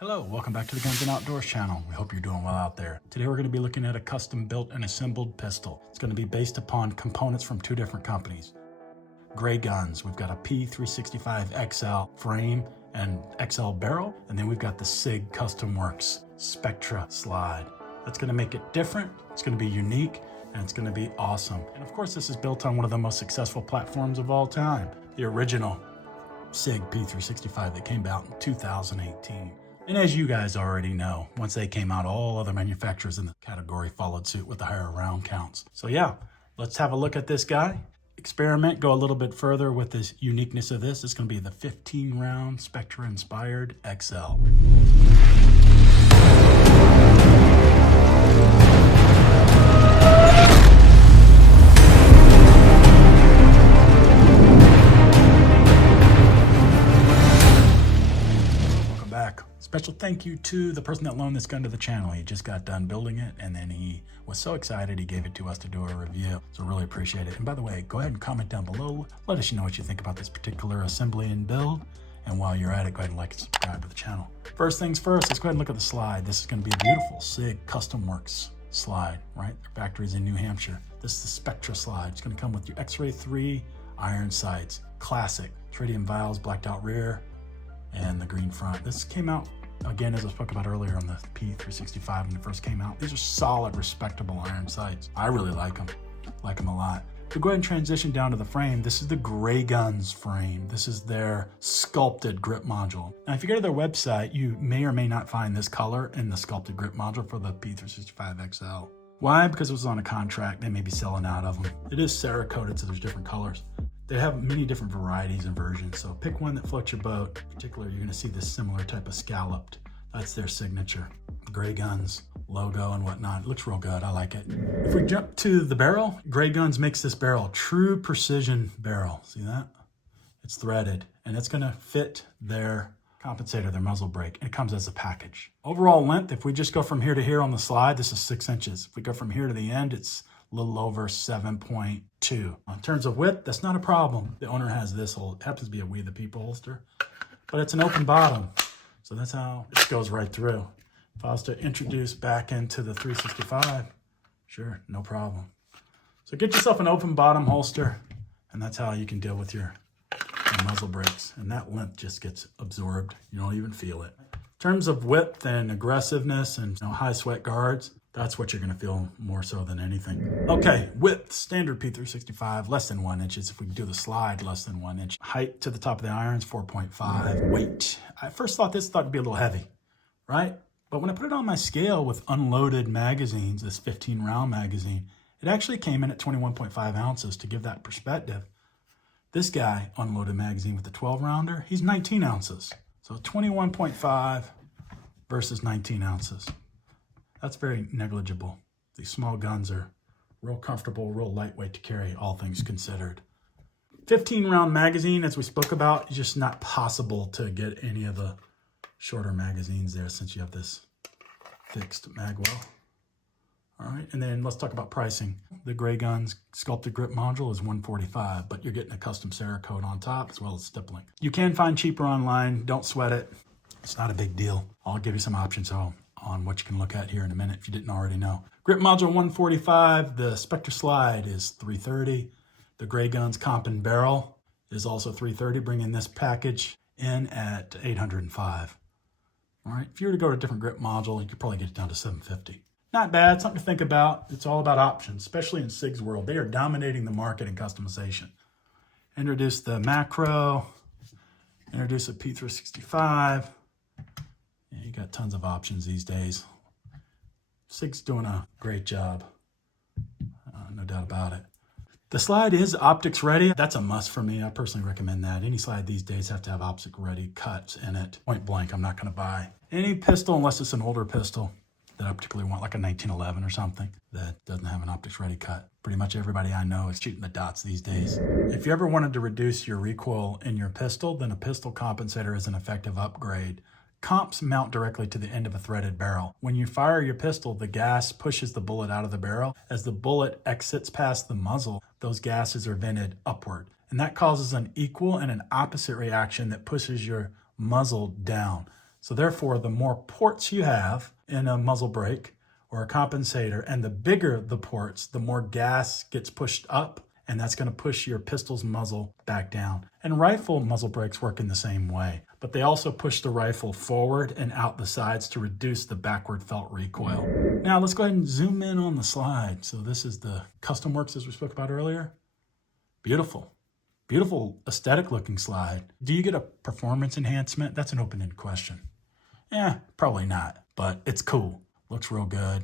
Hello, welcome back to the Guns and Outdoors channel. We hope you're doing well out there. Today we're going to be looking at a custom built and assembled pistol. It's going to be based upon components from two different companies. Grayguns, we've got a P365XL frame and XL barrel, and then we've got the Sig Custom Works Spectre slide. That's going to make it different, it's going to be unique, and it's going to be awesome. And of course this is built on one of the most successful platforms of all time, the original Sig P365 that came out in 2018. And as you guys already know, once they came out, all other manufacturers in the category followed suit with the higher round counts. So yeah, let's have a look at this guy. Experiment, go a little bit further with this uniqueness of this. It's going to be the 15 round Spectre inspired XL. Special thank you to the person that loaned this gun to the channel. He just got done building it, and then he was so excited he gave it to us to do a review. So really appreciate it. And by the way, go ahead and comment down below. Let us know what you think about this particular assembly and build. And while you're at it, go ahead and like and subscribe to the channel. First things first, let's go ahead and look at the slide. This is going to be a beautiful Sig Custom Works slide, right? Their factory's in New Hampshire. This is the Spectre slide. It's going to come with your X-Ray 3 iron sights. Classic. Tritium vials, blacked out rear, and the green front. This came out, again, as I spoke about earlier on the P365 when it first came out. These are solid, respectable iron sights. I really like them a lot. To go ahead and transition down to the frame, this is the Grayguns frame. This is their sculpted grip module. Now, if you go to their website, you may or may not find this color in the sculpted grip module for the P365XL. Why? Because it was on a contract. They may be selling out of them. It is Cerakoted, so there's different colors. They have many different varieties and versions, so pick one that floats your boat. In particular, you're gonna see this similar type of scalloped. That's their signature. Grayguns logo and whatnot. It looks real good, I like it. If we jump to the barrel, Grayguns makes this barrel true precision barrel. See that? It's threaded, and it's gonna fit their compensator, their muzzle brake, and it comes as a package. Overall length, if we just go from here to here on the slide, this is 6 inches. If we go from here to the end, it's a little over 7.2. In terms of width, that's not a problem. The owner has this it happens to be a We the People holster, but it's an open bottom. So that's how it goes right through. If I was to introduce back into the 365, sure, no problem. So get yourself an open bottom holster, and that's how you can deal with your muzzle brakes. And that length just gets absorbed. You don't even feel it. In terms of width and aggressiveness and high sweat guards, that's what you're going to feel more so than anything. Okay, width, standard P365, less than 1 inches. If we do the slide, less than 1 inch. Height to the top of the irons, 4.5. Weight, I first thought it'd be a little heavy, right? But when I put it on my scale with unloaded magazines, this 15 round magazine, it actually came in at 21.5 ounces. To give that perspective, this guy, unloaded magazine with the 12 rounder, he's 19 ounces. So 21.5 versus 19 ounces. That's very negligible. These small guns are real comfortable, real lightweight to carry, all things considered. 15 round magazine, as we spoke about, is just not possible to get any of the shorter magazines there since you have this fixed mag well. All right, and then let's talk about pricing. The Grayguns sculpted grip module is $145, but you're getting a custom Cerakote on top as well as stippling. You can find cheaper online, don't sweat it. It's not a big deal. I'll give you some options on what you can look at here in a minute if you didn't already know. Grip module $145, the Spectre slide is $330. The Grayguns Comp and barrel is also $330, bringing this package in at $805. All right, if you were to go to a different grip module, you could probably get it down to $750. Not bad, something to think about. It's all about options, especially in Sig's world. They are dominating the market in customization. Introduce the Macro, introduce a P365. Yeah, you got tons of options these days. Sig's doing a great job, no doubt about it. The slide is optics ready. That's a must for me. I personally recommend that. Any slide these days have to have optic ready cuts in it. Point blank, I'm not gonna buy any pistol unless it's an older pistol that I particularly want, like a 1911 or something that doesn't have an optics ready cut. Pretty much everybody I know is shooting the dots these days. If you ever wanted to reduce your recoil in your pistol, then a pistol compensator is an effective upgrade. Comps mount directly to the end of a threaded barrel. When you fire your pistol, the gas pushes the bullet out of the barrel. As the bullet exits past the muzzle, those gases are vented upward. And that causes an equal and an opposite reaction that pushes your muzzle down. So therefore, the more ports you have in a muzzle brake or a compensator, and the bigger the ports, the more gas gets pushed up, and that's going to push your pistol's muzzle back down. And rifle muzzle brakes work in the same way, but they also push the rifle forward and out the sides to reduce the backward felt recoil. Now let's go ahead and zoom in on the slide. So this is the custom works as we spoke about earlier. Beautiful. Beautiful aesthetic looking slide. Do you get a performance enhancement? That's an open-ended question. Probably not, but it's cool. Looks real good.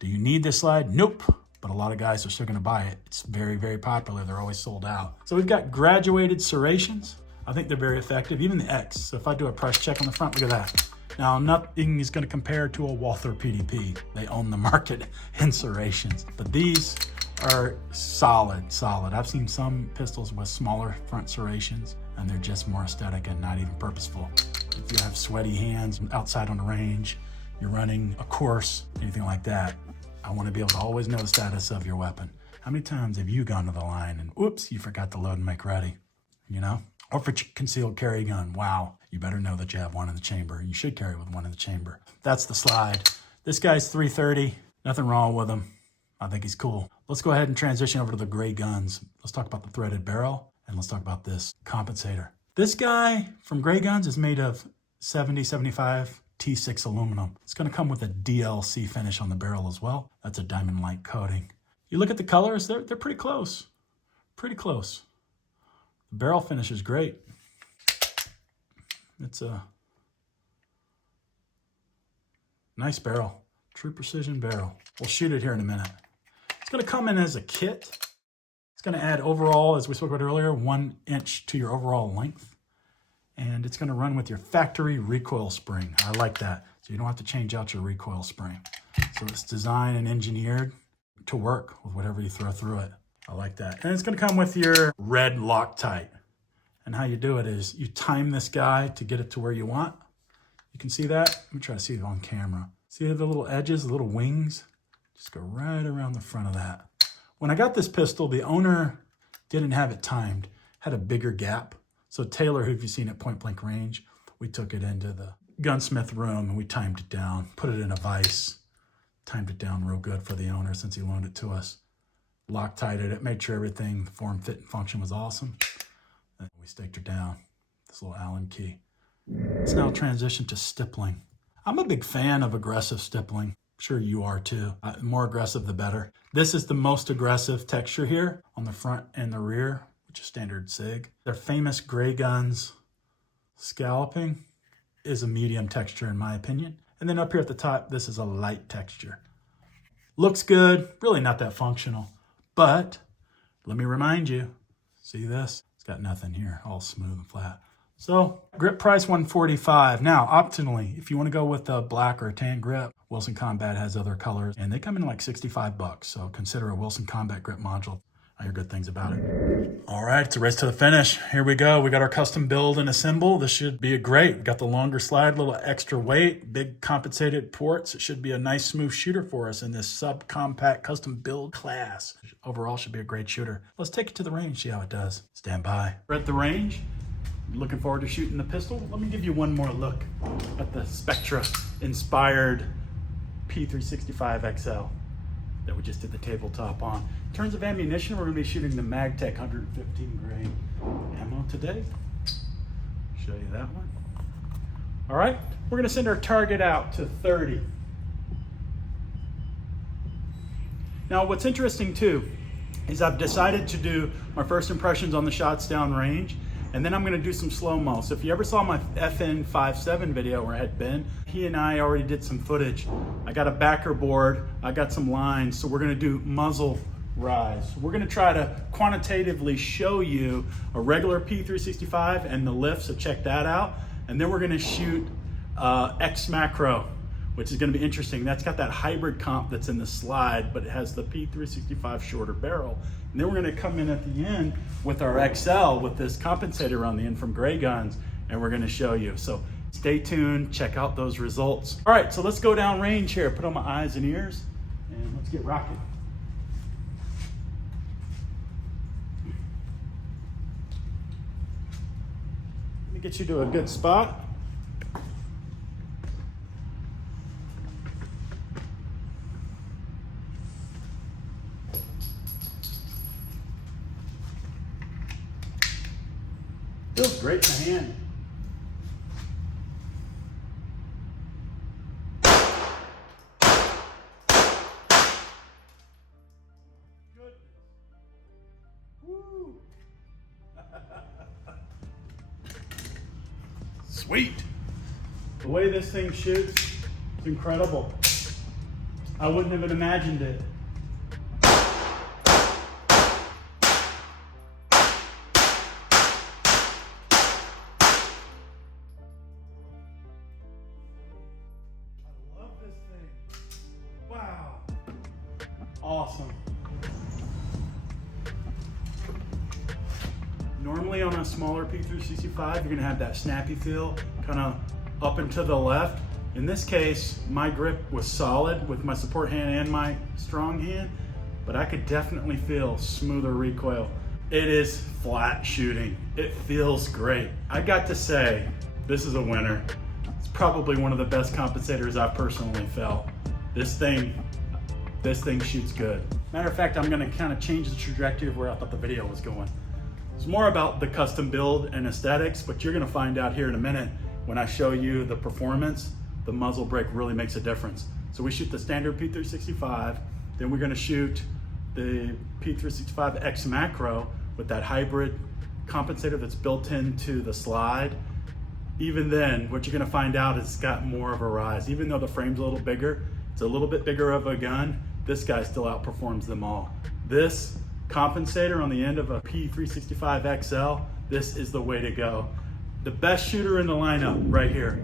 Do you need this slide? Nope. But a lot of guys are still gonna buy it. It's very, very popular. They're always sold out. So we've got graduated serrations. I think they're very effective, even the X. So if I do a price check on the front, look at that. Now, nothing is gonna compare to a Walther PDP. They own the market in serrations, but these are solid. I've seen some pistols with smaller front serrations, and they're just more aesthetic and not even purposeful. If you have sweaty hands outside on the range, you're running a course, anything like that, I want to be able to always know the status of your weapon. How many times have you gone to the line and whoops, you forgot to load and make ready, you know? Or for concealed carry gun, wow, you better know that you have one in the chamber. You should carry with one in the chamber. That's the slide. This guy's 330, nothing wrong with him. I think he's cool. Let's go ahead and transition over to the Grayguns. Let's talk about the threaded barrel, and let's talk about this compensator. This guy from Grayguns is made of 7075 T6 aluminum. It's gonna come with a DLC finish on the barrel as well. That's a diamond light coating. You look at the colors, they're pretty close. Pretty close. The barrel finish is great. It's a nice barrel, true precision barrel. We'll shoot it here in a minute. It's gonna come in as a kit. It's gonna add overall, as we spoke about earlier, 1 inch to your overall length. And it's gonna run with your factory recoil spring. I like that. So you don't have to change out your recoil spring. So it's designed and engineered to work with whatever you throw through it. I like that. And it's gonna come with your red Loctite. And how you do it is you time this guy to get it to where you want. You can see that. Let me try to see it on camera. See the little edges, the little wings? Just go right around the front of that. When I got this pistol, the owner didn't have it timed, had a bigger gap. So Taylor, who you've seen at point blank range, we took it into the gunsmith room and we timed it down, put it in a vise, timed it down real good for the owner since he loaned it to us. Loctited it, made sure everything, the form, fit, and function was awesome. And we staked her down, this little Allen key. Let's now transition to stippling. I'm a big fan of aggressive stippling. I'm sure you are too. The more aggressive, the better. This is the most aggressive texture here on the front and the rear, which is standard Sig. Their famous Grayguns scalloping is a medium texture in my opinion. And then up here at the top, this is a light texture. Looks good, really not that functional. But let me remind you, see this? It's got nothing here, all smooth and flat. So grip price $145. Now, optionally, if you want to go with a black or a tan grip, Wilson Combat has other colors and they come in like $65. So consider a Wilson Combat grip module. I hear good things about it. All right, it's a race to the finish. Here we go. We got our custom build and assemble. This should be a great. We got the longer slide, a little extra weight, big compensated ports. It should be a nice smooth shooter for us in this subcompact custom build class. Overall should be a great shooter. Let's take it to the range, see how it does. Stand by. We're at the range. Looking forward to shooting the pistol. Let me give you one more look at the Spectre inspired P365 XL that we just did the tabletop on. In terms of ammunition, we're gonna be shooting the MagTech 115 grain ammo today. Show you that one. All right, we're gonna send our target out to 30. Now, what's interesting too, is I've decided to do my first impressions on the shots down range, and then I'm gonna do some slow-mo. So if you ever saw my FN57 video where I had Ben, he and I already did some footage. I got a backer board, I got some lines, so we're gonna do muzzle rise. We're gonna try to quantitatively show you a regular P365 and the lift, so check that out. And then we're gonna shoot X Macro, which is gonna be interesting. That's got that hybrid comp that's in the slide, but it has the P365 shorter barrel. And then we're gonna come in at the end with our XL with this compensator on the end from Grayguns, and we're gonna show you. So stay tuned, check out those results. All right, so let's go down range here. Put on my eyes and ears, and let's get rocking. Let me get you to a good spot. Feels great in the hand. Woo. Sweet. The way this thing shoots is incredible. I wouldn't have imagined it. Wow. Awesome. Normally on a smaller P365, you're gonna have that snappy feel, kind of up and to the left. In this case, my grip was solid with my support hand and my strong hand, but I could definitely feel smoother recoil. It is flat shooting. It feels great. I got to say, this is a winner. It's probably one of the best compensators I've personally felt. This thing shoots good. Matter of fact, I'm gonna kind of change the trajectory of where I thought the video was going. It's more about the custom build and aesthetics, but you're gonna find out here in a minute when I show you the performance. The muzzle brake really makes a difference. So we shoot the standard P365, then we're gonna shoot the P365 X Macro with that hybrid compensator that's built into the slide. Even then, what you're gonna find out is it's got more of a rise. Even though the frame's a little bigger, it's a little bit bigger of a gun, this guy still outperforms them all. This compensator on the end of a P365 XL, this is the way to go. The best shooter in the lineup right here.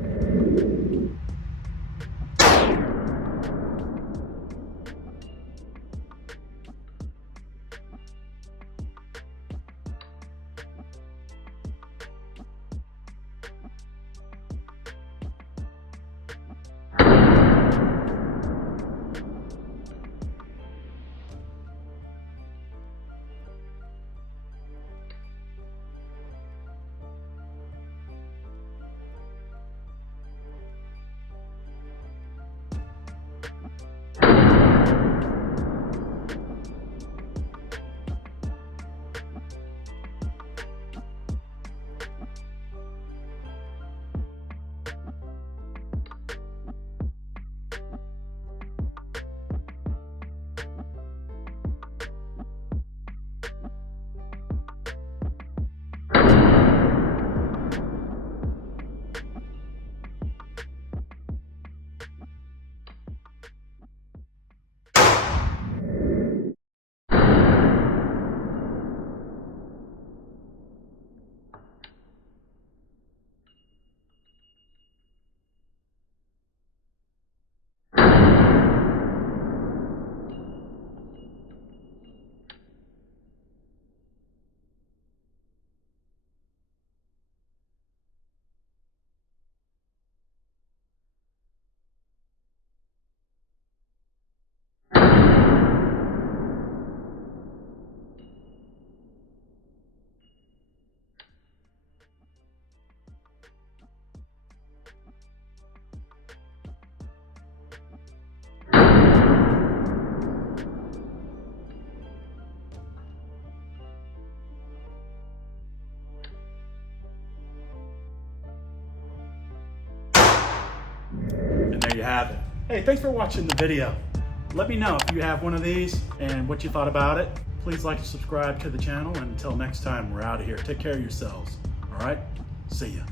And there you have it. Hey, thanks for watching the video. Let me know if you have one of these and what you thought about it. Please like and subscribe to the channel, and until next time, we're out of here. Take care of yourselves, all right? See ya.